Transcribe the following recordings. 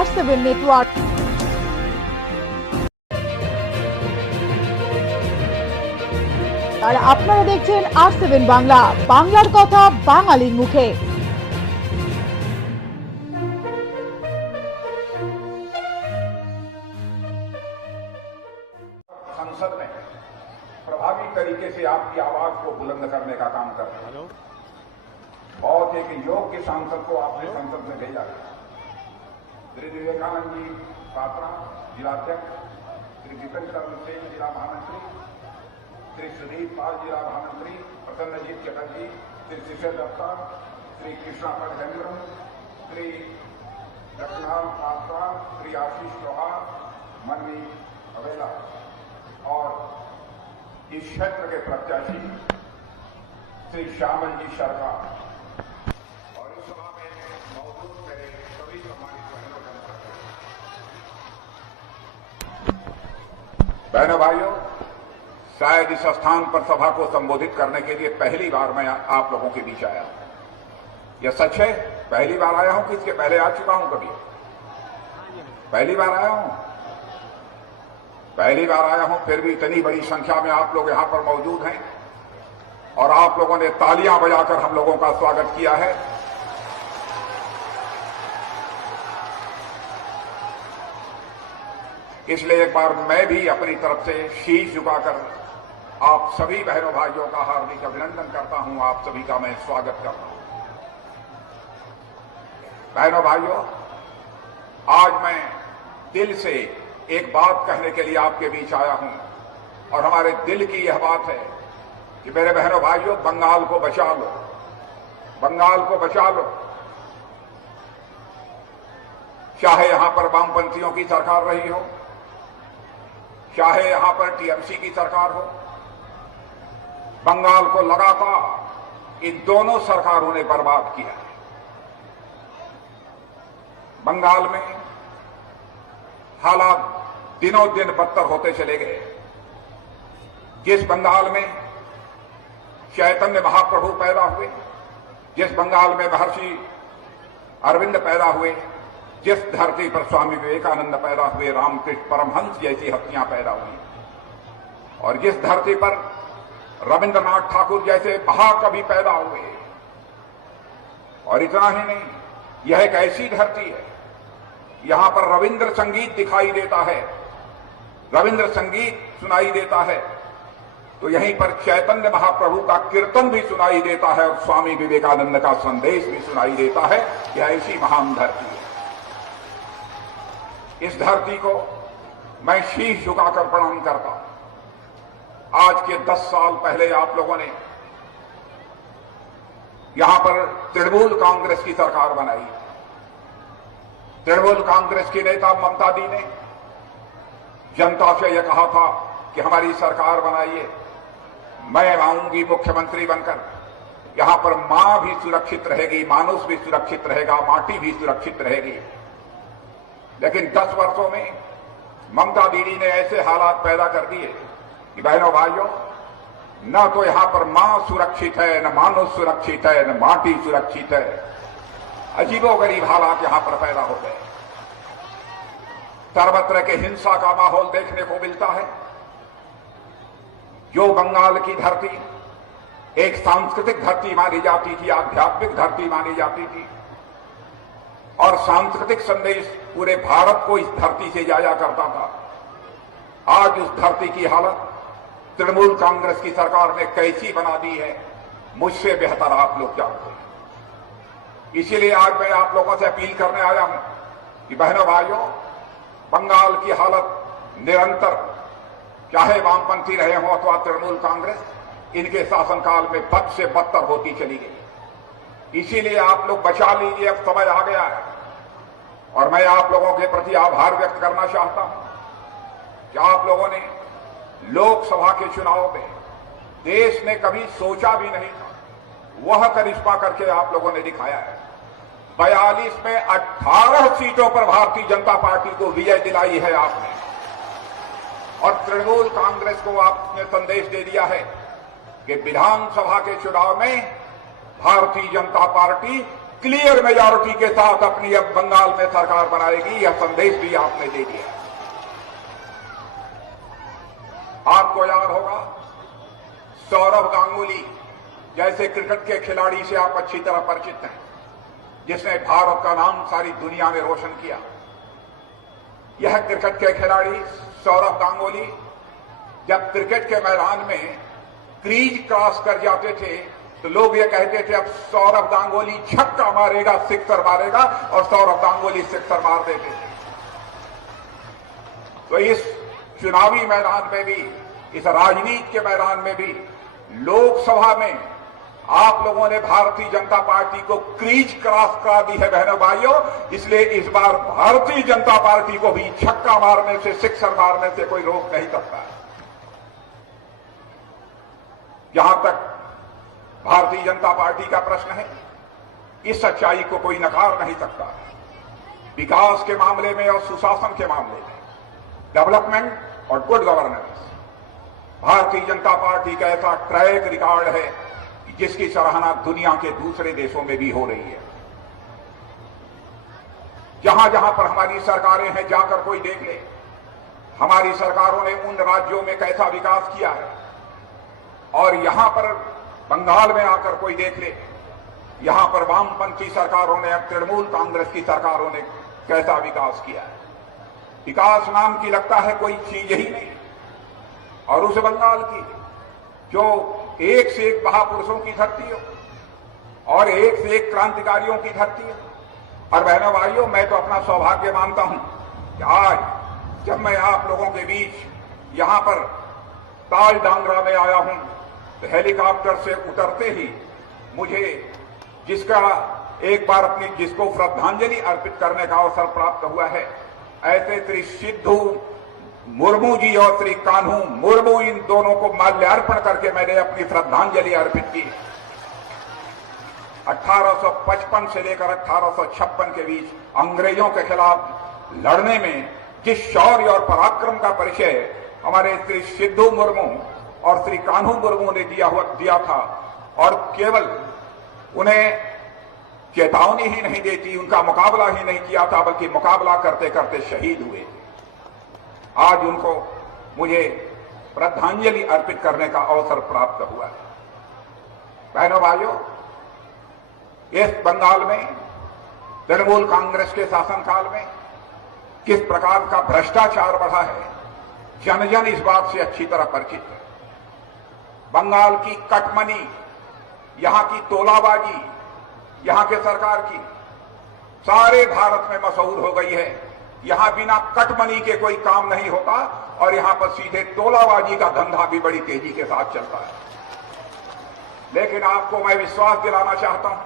R7 network. আর আপনারা দেখছেন R7 Bangla, বাংলার কথা বাঙালির মুখে। संसद में प्रभावी तरीके से आपकी आवाज को बुलंद करने का काम कर रहे हैं। बहुत एक योग्य सांसद को आपने संसद में भेजा है। श्री विवेकानंद जी पात्रा जिलाध्यक्ष, श्री विपिन चंद्र सेन जिला महामंत्री, श्री सुदीप पाल जिला महामंत्री, प्रसन्नजीत चटर्जी, श्री शिशिर दत्ता, श्री कृष्णा पटहेंद्र, श्री रघुनाथ पासवान, श्री आशीष चौहान, मनवी अवेला और इस क्षेत्र के प्रत्याशी श्री श्यामल जी सरकार और इस सभा में मौजूद मेरे सभी सम्मानित बहनों भाइयों, शायद इस स्थान पर सभा को संबोधित करने के लिए पहली बार मैं आप लोगों के बीच आया हूं। यह सच है, पहली बार आया हूं कि इसके पहले आ चुका हूं कभी? पहली बार आया हूं। पहली बार आया हूं, फिर भी इतनी बड़ी संख्या में आप लोग यहां पर मौजूद हैं और आप लोगों ने तालियां बजाकर हम लोगों का स्वागत किया है। इसलिए एक बार मैं भी अपनी तरफ से शीश झुकाकर आप सभी बहनों भाइयों का हार्दिक अभिनंदन करता हूं। आप सभी का मैं स्वागत करता हूं। बहनों भाइयों, आज मैं दिल से एक बात कहने के लिए आपके बीच आया हूं और हमारे दिल की यह बात है कि मेरे बहनों भाइयों, बंगाल को बचा लो, बंगाल को बचा लो। चाहे यहां पर वामपंथियों की सरकार रही हो, चाहे यहां पर टीएमसी की सरकार हो, बंगाल को लगातार इन दोनों सरकारों ने बर्बाद किया है। बंगाल में हालात दिनों दिन बदतर होते चले गए। जिस बंगाल में चैतन्य महाप्रभु पैदा हुए, जिस बंगाल में महर्षि अरविंद पैदा हुए, जिस धरती पर स्वामी विवेकानंद पैदा हुए, रामकृष्ण परमहंस जैसी हस्तियां पैदा हुई, और जिस धरती पर रविंद्रनाथ ठाकुर जैसे महाकवि पैदा हुए, और इतना ही नहीं, यह एक ऐसी धरती है यहां पर रविंद्र संगीत दिखाई देता है, रविंद्र संगीत सुनाई देता है, तो यहीं पर चैतन्य महाप्रभु का कीर्तन भी सुनाई देता है और स्वामी विवेकानंद का संदेश भी सुनाई देता है। यह ऐसी महान धरती है। इस धरती को मैं शीश झुकाकर प्रणाम करता हूं। आज के 10 साल पहले आप लोगों ने यहां पर तृणमूल कांग्रेस की सरकार बनाई। तृणमूल कांग्रेस की नेता ममता दी ने जनता से यह कहा था कि हमारी सरकार बनाइए, मैं आऊंगी मुख्यमंत्री बनकर, यहां पर मां भी सुरक्षित रहेगी, मानुष भी सुरक्षित रहेगा, माटी भी सुरक्षित रहेगी। लेकिन 10 वर्षों में ममता दीदी ने ऐसे हालात पैदा कर दिए कि बहनों भाइयों, न तो यहां पर मां सुरक्षित है, न मानुष सुरक्षित है, न माटी सुरक्षित है। अजीबोगरीब हालात यहां पर पैदा हो गए। सर्वत्र के हिंसा का माहौल देखने को मिलता है। जो बंगाल की धरती एक सांस्कृतिक धरती मानी जाती थी, आध्यात्मिक धरती मानी जाती थी, और सांस्कृतिक संदेश पूरे भारत को इस धरती से जाया करता था, आज उस धरती की हालत तृणमूल कांग्रेस की सरकार ने कैसी बना दी है, मुझसे बेहतर आप लोग जानते हैं। इसीलिए आज मैं आप लोगों से अपील करने आया हूं कि बहनों भाइयों, बंगाल की हालत निरंतर, चाहे वामपंथी रहे हों अथवा तृणमूल कांग्रेस, इनके शासनकाल में बद से बदतर होती चली गई। इसीलिए आप लोग बचा लीजिए, अब समय आ गया है। और मैं आप लोगों के प्रति आभार व्यक्त करना चाहता हूं कि आप लोगों ने लोकसभा के चुनाव में देश ने कभी सोचा भी नहीं था, वह करिश्मा करके आप लोगों ने दिखाया है। 42 में 18 सीटों पर भारतीय जनता पार्टी को विजय दिलाई है आपने, और तृणमूल कांग्रेस को आपने संदेश दे दिया है कि विधानसभा के चुनाव में Bharatiya Janata party clear majority के साथ अपनी अब बंगाल में सरकार बनाएगी, यह संदेश भी आपने दे दिया। आपको याद होगा सौरभ गांगुली जैसे क्रिकेट के खिलाड़ी से आप अच्छी तरह परिचित हैं, जिसने भारत का नाम सारी दुनिया में रोशन किया। यह क्रिकेट के खिलाड़ी सौरभ गांगुली जब क्रिकेट के मैदान में क्रीज क्रॉस कर जाते थे तो लोग ये कहते थे अब सौरभ गांगुली छक्का मारेगा, सिक्सर मारेगा, और सौरभ गांगुली सिक्सर मार देते थे। तो इस चुनावी मैदान में भी, इस राजनीति के मैदान में भी लोकसभा में आप लोगों ने भारतीय जनता पार्टी को क्रीज क्रॉस करा दी है बहनों भाइयों। इसलिए इस बार भारतीय जनता पार्टी को भी छक्का मारने से, सिक्सर मारने से कोई रोक नहीं सकता। जहां तक भारतीय जनता पार्टी का प्रश्न है, इस सच्चाई को कोई नकार नहीं सकता। विकास के मामले में और सुशासन के मामले में, डेवलपमेंट और good governance, Bharatiya Janata party का ऐसा ट्रैक रिकॉर्ड है जिसकी सराहना दुनिया के दूसरे देशों में भी हो रही है। जहां जहां पर हमारी सरकारें हैं, जाकर कोई देख ले, हमारी सरकारों ने उन राज्यों में कैसा विकास किया है, और यहां पर बंगाल में आकर कोई देख ले, यहां पर वामपंथी सरकारों ने, तृणमूल कांग्रेस की सरकारों ने कैसा विकास किया है। विकास नाम की लगता है कोई चीज ही नहीं। और उस बंगाल की जो एक से एक महापुरुषों की धरती हो और एक से एक क्रांतिकारियों की धरती हो। और बहनों भाइयों, मैं तो अपना सौभाग्य मानता हूं कि आज जब मैं आप लोगों के बीच यहां पर ताल डांगरा में आया हूं तो हेलीकॉप्टर से उतरते ही मुझे जिसका एक बार अपनी जिसको श्रद्धांजलि अर्पित करने का अवसर प्राप्त हुआ है, ऐसे श्री सिद्धू मुर्मू जी और श्री कान्हू मुर्मू, इन दोनों को माल्यार्पण करके मैंने अपनी श्रद्धांजलि अर्पित की। 1855 से लेकर 1856 के बीच अंग्रेजों के खिलाफ लड़ने में जिस शौर्य और पराक्रम का परिचय हमारे श्री सिद्धू मुर्मू और श्री कान्हू मुर्मू ने दिया था, और केवल उन्हें चेतावनी ही नहीं देती, उनका मुकाबला ही नहीं किया था, बल्कि मुकाबला करते करते शहीद हुए थे। आज उनको मुझे श्रद्धांजलि अर्पित करने का अवसर प्राप्त हुआ है। बहनों भाइयों, इस बंगाल में तृणमूल कांग्रेस के शासनकाल में किस प्रकार का भ्रष्टाचार बढ़ा है, जन जन इस बात से अच्छी तरह परिचित है। बंगाल की कटमनी, यहां की तोलाबाजी, यहां के सरकार की सारे भारत में मशहूर हो गई है। यहां बिना कटमनी के कोई काम नहीं होता, और यहां पर सीधे तोलाबाजी का धंधा भी बड़ी तेजी के साथ चलता है। लेकिन आपको मैं विश्वास दिलाना चाहता हूं,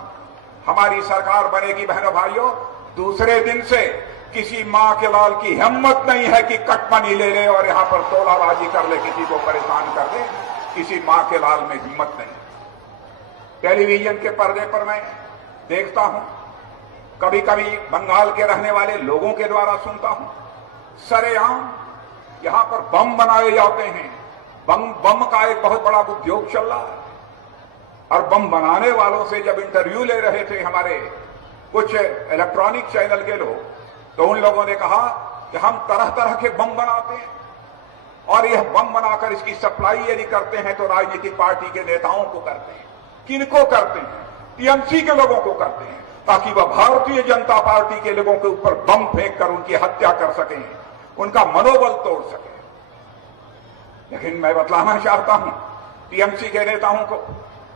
हमारी सरकार बनेगी बहनों भाइयों, दूसरे दिन से किसी मां के लाल की हिम्मत नहीं है कि कटमनी ले ले और यहां पर तोलाबाजी कर ले, किसी को परेशान कर दे। किसी मां के लाल में हिम्मत नहीं। टेलीविजन के पर्दे पर मैं देखता हूं, कभी कभी बंगाल के रहने वाले लोगों के द्वारा सुनता हूं, सरेआम यहां पर बम बनाए जाते हैं। बम का एक बहुत बड़ा उद्योग चल रहा है। और बम बनाने वालों से जब इंटरव्यू ले रहे थे हमारे कुछ इलेक्ट्रॉनिक चैनल के लोग, तो उन लोगों ने कहा कि हम तरह तरह के बम बनाते हैं, और यह बम बनाकर इसकी सप्लाई यदि करते हैं तो राजनीतिक पार्टी के नेताओं को करते हैं। किनको करते हैं? टीएमसी के लोगों को करते हैं, ताकि वह भारतीय जनता पार्टी के लोगों के ऊपर बम फेंक कर उनकी हत्या कर सकें, उनका मनोबल तोड़ सकें। लेकिन मैं बतलाना चाहता हूं टीएमसी के नेताओं को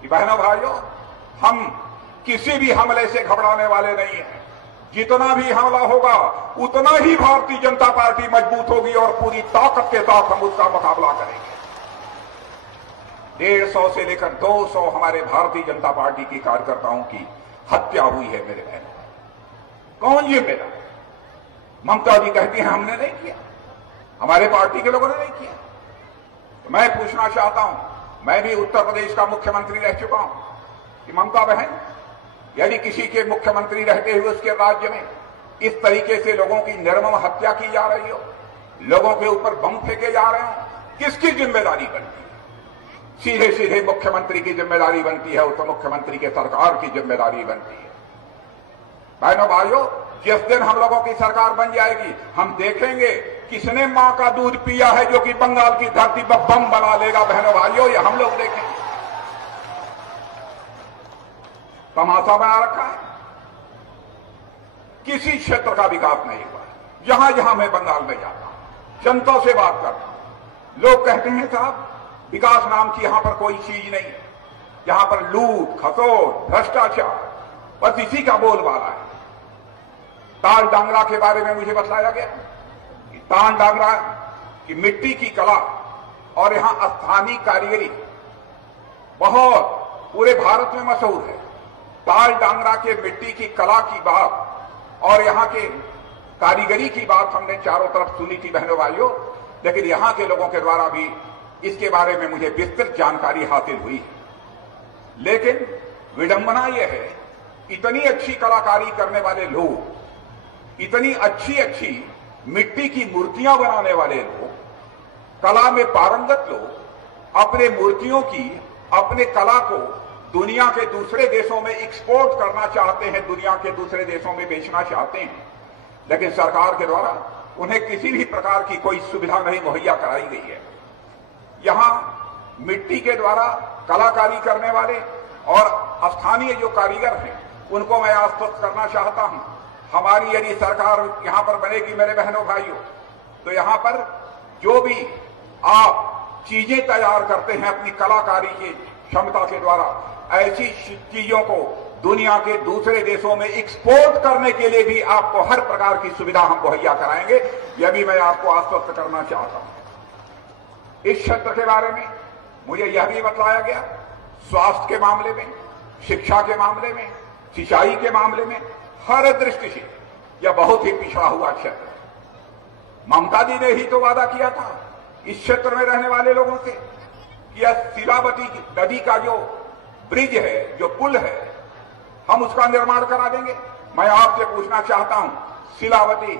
कि बहनों भाइयों, हम किसी भी हमले से घबराने वाले नहीं हैं। जितना भी हमला होगा उतना ही भारतीय जनता पार्टी मजबूत होगी और पूरी ताकत के साथ हम उसका मुकाबला करेंगे। 150 से लेकर 200 हमारे भारतीय जनता पार्टी की कार्यकर्ताओं की हत्या हुई है मेरे बहन। कौन ये मेरा? ममता जी कहती हैं हमने नहीं किया, हमारे पार्टी के लोगों ने नहीं किया। तो मैं पूछना चाहता हूं, मैं भी उत्तर प्रदेश का मुख्यमंत्री रह चुका हूं, कि ममता बहन, यदि किसी के मुख्यमंत्री रहते हुए उसके राज्य में इस तरीके से लोगों की निर्मम हत्या की जा रही हो, लोगों के ऊपर बम फेंके जा रहे हो, किसकी जिम्मेदारी बनती है? सीधे सीधे मुख्यमंत्री की जिम्मेदारी बनती है, उप मुख्यमंत्री के सरकार की जिम्मेदारी बनती है। बहनों भाइयों, जिस दिन हम लोगों की सरकार बन जाएगी, हम देखेंगे किसने मां का दूध पिया है जो कि बंगाल की धरती पर बम बना लेगा। बहनों भाइयों, ये हम लोग देखेंगे। तमाशा बना रखा है, किसी क्षेत्र का विकास नहीं हुआ। जहां जहां मैं बंगाल में जाता हूं, जनता से बात करता हूं, लोग कहते हैं साहब विकास नाम की यहां पर कोई चीज नहीं है, यहां पर लूट खसोट भ्रष्टाचार बस इसी का बोलबाला है। ताल डांगरा के बारे में मुझे बताया गया कि ताल डांगरा की मिट्टी की कला और यहां स्थानीय कारीगरी बहुत पूरे भारत में मशहूर है। ताल डांगरा के मिट्टी की कला की बात और यहां के कारीगरी की बात हमने चारों तरफ सुनी थी बहनों भाइयों, लेकिन यहां के लोगों के द्वारा भी इसके बारे में मुझे विस्तृत जानकारी हासिल हुई है। लेकिन विडंबना यह है, इतनी अच्छी कलाकारी करने वाले लोग, इतनी अच्छी अच्छी मिट्टी की मूर्तियां बनाने वाले लोग, कला में पारंगत लोग अपने मूर्तियों की, अपने कला को दुनिया के दूसरे देशों में एक्सपोर्ट करना चाहते हैं, दुनिया के दूसरे देशों में बेचना चाहते हैं, लेकिन सरकार के द्वारा उन्हें किसी भी प्रकार की कोई सुविधा नहीं मुहैया कराई गई है। यहां मिट्टी के द्वारा कलाकारी करने वाले और स्थानीय जो कारीगर हैं उनको मैं आश्वस्त करना चाहता हूं, हमारी यदि सरकार यहां पर बनेगी मेरे बहनों भाइयों, तो यहां पर जो भी आप चीजें तैयार करते हैं अपनी कलाकारी की क्षमता के द्वारा, ऐसी चीजों को दुनिया के दूसरे देशों में एक्सपोर्ट करने के लिए भी आपको हर प्रकार की सुविधा हम मुहैया कराएंगे। यह भी मैं आपको आश्वस्त करना चाहता हूं। इस क्षेत्र के बारे में मुझे यह भी बताया गया, स्वास्थ्य के मामले में, शिक्षा के मामले में, सिंचाई के मामले में, हर दृष्टि से यह बहुत ही पिछड़ा हुआ क्षेत्र है। ममता जी ने ही तो वादा किया था इस क्षेत्र में रहने वाले लोगों से कि यह शिलावती नदी का जो ब्रिज है, जो पुल है, हम उसका निर्माण करा देंगे। मैं आपसे पूछना चाहता हूं, शिलावती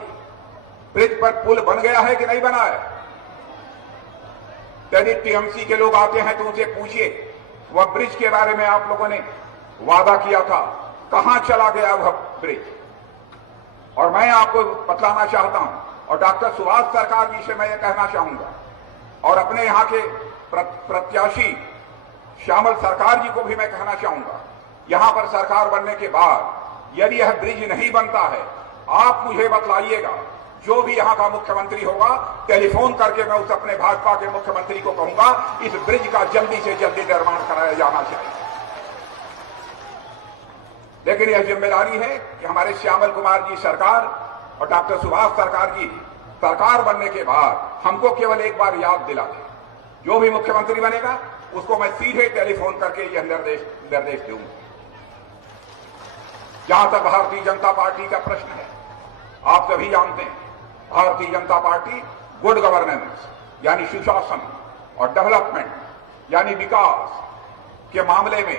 ब्रिज पर पुल बन गया है कि नहीं बना है? यदि टीएमसी के लोग आते हैं तो उनसे पूछिए, वह ब्रिज के बारे में आप लोगों ने वादा किया था, कहां चला गया वह ब्रिज? और मैं आपको बतलाना चाहता हूं, और डॉक्टर सुभाष सरकार जी से मैं यह कहना चाहूंगा, और अपने यहां के प्रत्याशी श्यामल सरकार जी को भी मैं कहना चाहूंगा, यहां पर सरकार बनने के बाद यदि यह ब्रिज नहीं बनता है, आप मुझे बतलाइएगा, जो भी यहां का मुख्यमंत्री होगा टेलीफोन करके मैं उस अपने भाजपा के मुख्यमंत्री को कहूंगा इस ब्रिज का जल्दी से जल्दी निर्माण कराया जाना चाहिए। लेकिन यह जिम्मेदारी है कि हमारे श्यामल कुमार जी सरकार और डॉक्टर सुभाष सरकार की सरकार बनने के बाद हमको केवल एक बार याद दिला दें, जो भी मुख्यमंत्री बनेगा उसको मैं सीधे टेलीफोन करके यह निर्देश दूंगा। जहां तक भारतीय जनता पार्टी का प्रश्न है, आप सभी जानते हैं Bharatiya Janata party good governance यानी सुशासन और डेवलपमेंट यानी विकास के मामले में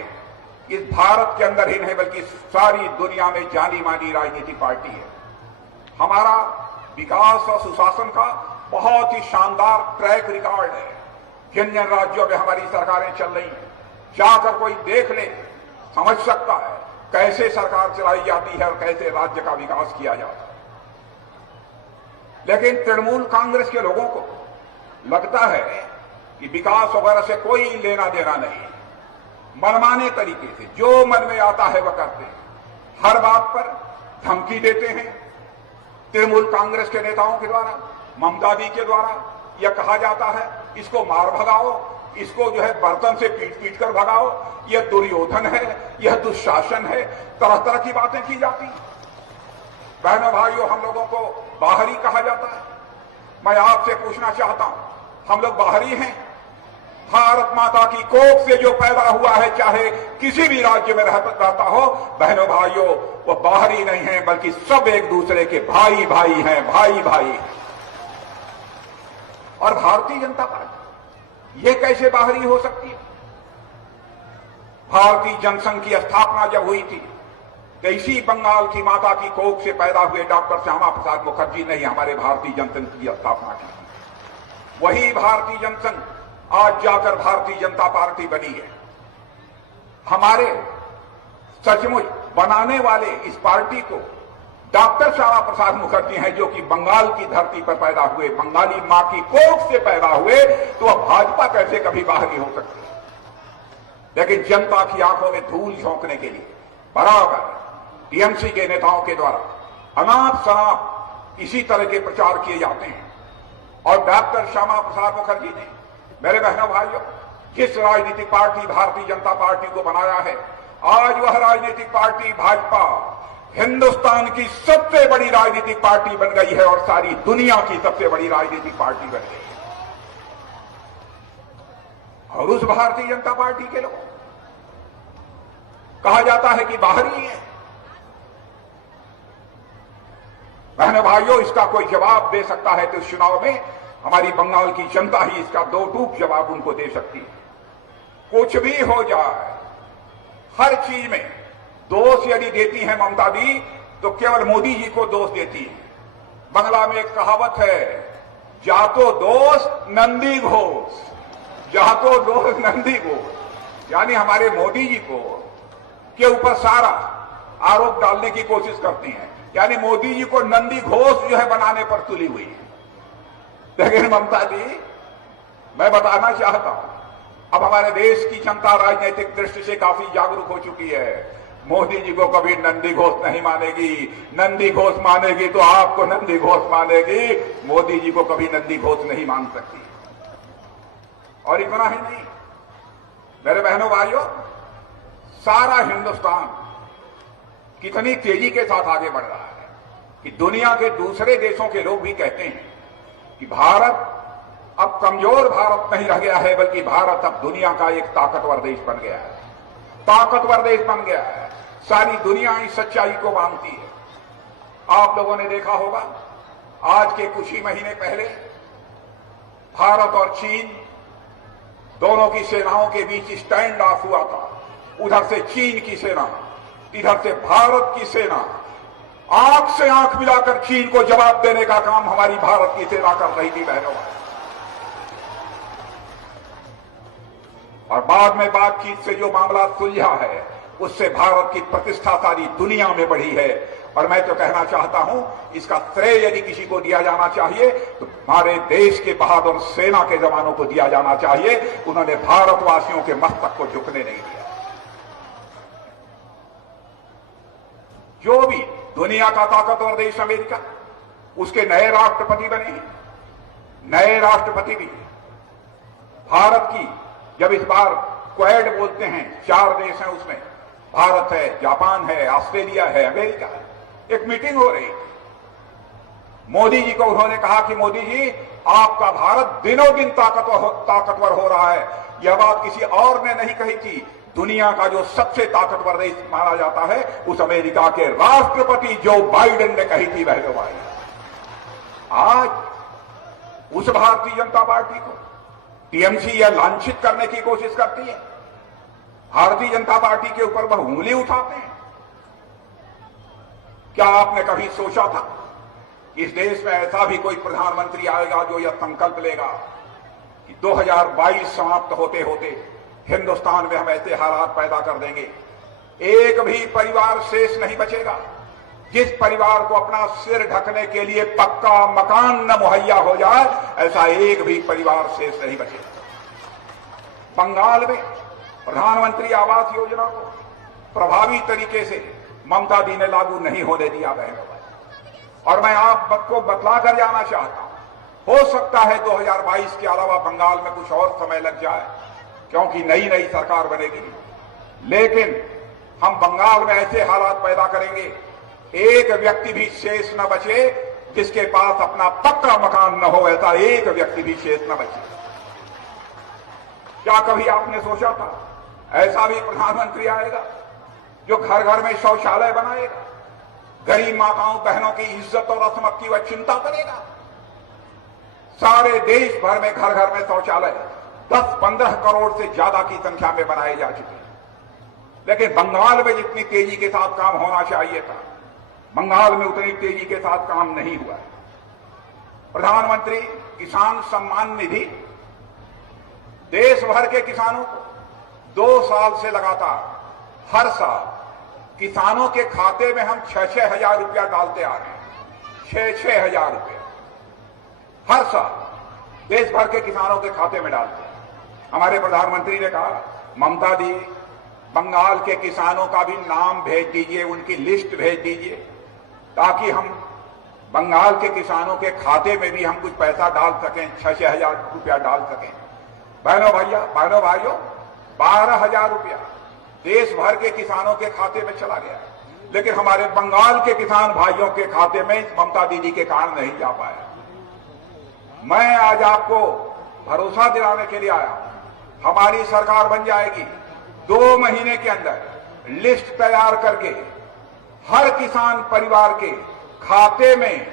इस भारत के अंदर ही नहीं बल्कि सारी दुनिया में जानी मानी राजनीतिक पार्टी है। हमारा विकास और सुशासन का बहुत ही शानदार ट्रैक रिकॉर्ड है। जिन जिन राज्यों में हमारी सरकारें चल रही हैं, जाकर कोई देख ले, समझ सकता है कैसे सरकार चलाई जाती है और कैसे राज्य का विकास किया जाता है। लेकिन तृणमूल कांग्रेस के लोगों को लगता है कि विकास वगैरह से कोई लेना देना नहीं है, मनमाने तरीके से जो मन में आता है वह करते हैं, हर बात पर धमकी देते हैं। तृणमूल कांग्रेस के नेताओं के द्वारा, ममता दी के द्वारा यह कहा जाता है इसको मार भगाओ, इसको जो है बर्तन से पीट पीट कर भगाओ, यह दुर्योधन है, यह दुशासन है, तरह तरह की बातें की जाती हैं। बहनों भाइयों, हम लोगों को बाहरी कहा जाता है। मैं आपसे पूछना चाहता हूं, हम लोग बाहरी हैं? भारत माता की कोख से जो पैदा हुआ है, चाहे किसी भी राज्य में रहता हो, बहनों भाइयों, वो बाहरी नहीं है बल्कि सब एक दूसरे के भाई भाई हैं, भाई भाई। और भारतीय जनता पार्टी ये कैसे बाहरी हो सकती है? भारतीय जनसंघ की स्थापना जब हुई थी तो इसी बंगाल की माता की कोख से पैदा हुए डॉक्टर श्यामा प्रसाद मुखर्जी ने ही हमारे भारतीय जनसंघ की स्थापना की। वही भारतीय जनसंघ आज जाकर भारतीय जनता पार्टी बनी है। हमारे सचमुच बनाने वाले इस पार्टी को डॉक्टर श्यामा प्रसाद मुखर्जी हैं, जो कि बंगाल की धरती पर पैदा हुए, बंगाली मां की कोख से पैदा हुए, तो अब भाजपा कैसे कभी बाहरी हो सकती है? लेकिन जनता की आंखों में धूल झोंकने के लिए बराबर टीएमसी के नेताओं के द्वारा अनाप शनाप इसी तरह के प्रचार किए जाते हैं। और डॉक्टर श्यामा प्रसाद मुखर्जी ने, मेरे बहनों भाइयों, जिस राजनीतिक पार्टी भारतीय जनता पार्टी को बनाया है, आज वह राजनीतिक पार्टी भाजपा हिंदुस्तान की सबसे बड़ी राजनीतिक पार्टी बन गई है और सारी दुनिया की सबसे बड़ी राजनीतिक पार्टी बन गई है। और उस भारतीय जनता पार्टी के लोग कहा जाता है कि बाहरी है। बहनों भाइयों, इसका कोई जवाब दे सकता है तो इस चुनाव में हमारी बंगाल की जनता ही इसका दो टूक जवाब उनको दे सकती है। कुछ भी हो जाए, हर चीज में दोष यदि देती है ममता दी, तो केवल मोदी जी को दोष देती है। बंगला में एक कहावत है, जातो दोष नंदी घोष, जातो दोष नंदी घोष, यानी हमारे मोदी जी को के ऊपर सारा आरोप डालने की कोशिश करती हैं, यानी मोदी जी को नंदी घोष जो है बनाने पर तुली हुई है। लेकिन ममता जी, मैं बताना चाहता हूं, अब हमारे देश की जनता राजनीतिक दृष्टि से काफी जागरूक हो चुकी है। मोदी जी को कभी नंदी घोष नहीं मानेगी, नंदी घोष मानेगी तो आपको नंदी घोष मानेगी, मोदी जी को कभी नंदी घोष नहीं मान सकती। और इतना ही नहीं, मेरे बहनों भाइयों, सारा हिंदुस्तान कितनी तेजी के साथ आगे बढ़ रहा है कि दुनिया के दूसरे देशों के लोग भी कहते हैं कि भारत अब कमजोर भारत नहीं रह गया है, बल्कि भारत अब दुनिया का एक ताकतवर देश बन गया है, ताकतवर देश बन गया है। सारी दुनिया इस सच्चाई को मानती है। आप लोगों ने देखा होगा, आज के कुछ ही महीने पहले भारत और चीन दोनों की सेनाओं के बीच स्टैंड ऑफ हुआ था। उधर से चीन की सेना, इधर से भारत की सेना, आंख से आंख मिलाकर चीन को जवाब देने का काम हमारी भारत की सेना कर रही थी बहनों। और बाद में बातचीत से जो मामला सुलझा है, उससे भारत की प्रतिष्ठा सारी दुनिया में बढ़ी है। और मैं तो कहना चाहता हूं, इसका श्रेय यदि किसी को दिया जाना चाहिए तो हमारे देश के बहादुर सेना के जवानों को दिया जाना चाहिए। उन्होंने भारतवासियों के मस्तक को झुकने नहीं दिया। जो भी दुनिया का ताकतवर देश अमेरिका, उसके नए राष्ट्रपति बने हैं। नए राष्ट्रपति भी भारत की, जब इस बार क्वाड बोलते हैं, 4 देश हैं उसमें, भारत है, जापान है, ऑस्ट्रेलिया है, अमेरिका है, एक मीटिंग हो रही। मोदी जी को उन्होंने कहा कि मोदी जी, आपका भारत दिनों दिन ताकतवर हो रहा है। यह बात किसी और ने नहीं कही थी, दुनिया का जो सबसे ताकतवर देश माना जाता है, उस अमेरिका के राष्ट्रपति जो बाइडेन ने कही थी बहनों भाई। आज उस भारतीय जनता पार्टी को टीएमसी यह लांछित करने की कोशिश करती है। भारतीय जनता पार्टी के ऊपर वह उंगली उठाते हैं। क्या आपने कभी सोचा था इस देश में ऐसा भी कोई प्रधानमंत्री आएगा जो यह संकल्प लेगा कि 2022 समाप्त होते होते हिंदुस्तान में हम ऐसे हालात पैदा कर देंगे, एक भी परिवार शेष नहीं बचेगा जिस परिवार को अपना सिर ढकने के लिए पक्का मकान न मुहैया हो जाए, ऐसा एक भी परिवार शेष नहीं बचेगा। बंगाल में प्रधानमंत्री आवास योजना को प्रभावी तरीके से ममता दी ने लागू नहीं होने दिया बहनों। और मैं आपको बतला कर जाना चाहता हूं, हो सकता है 2022 के अलावा बंगाल में कुछ और समय लग जाए, क्योंकि नई नई सरकार बनेगी, लेकिन हम बंगाल में ऐसे हालात पैदा करेंगे, एक व्यक्ति भी शेष न बचे जिसके पास अपना पक्का मकान न हो, ऐसा एक व्यक्ति भी शेष न बचे। क्या कभी आपने सोचा था ऐसा भी प्रधानमंत्री आएगा जो घर घर में शौचालय बनाएगा, गरीब माताओं बहनों की इज्जत और असमत की वह चिंता करेगा? सारे देश भर में घर घर में शौचालय 10-15 करोड़ से ज्यादा की संख्या में बनाए जा चुके हैं, लेकिन बंगाल में जितनी तेजी के साथ काम होना चाहिए था, बंगाल में उतनी तेजी के साथ काम नहीं हुआ। प्रधानमंत्री किसान सम्मान निधि देश भर के किसानों को 2 साल से लगातार हर साल किसानों के खाते में हम 6-6 हजार रुपया डालते आ रहे हैं। 6-6 हजार रुपया हर साल देश भर के किसानों के खाते में डालते हैं। हमारे प्रधानमंत्री ने कहा, ममता दी, बंगाल के किसानों का भी नाम भेज दीजिए, उनकी लिस्ट भेज दीजिए, ताकि हम बंगाल के किसानों के खाते में भी हम कुछ पैसा डाल सकें, 6-6 हजार रुपया डाल सकें। बहनों भाइयों, 12,000 रुपया देश भर के किसानों के खाते में चला गया, लेकिन हमारे बंगाल के किसान भाइयों के खाते में ममता दीदी के कारण नहीं जा पाया। मैं आज आपको भरोसा दिलाने के लिए आया, हमारी सरकार बन जाएगी। 2 महीने के अंदर लिस्ट तैयार करके हर किसान परिवार के खाते में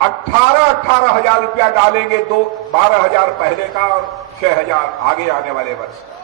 18,000 रुपया डालेंगे। 12,000 पहले का और 6,000 आगे आने वाले वर्ष का।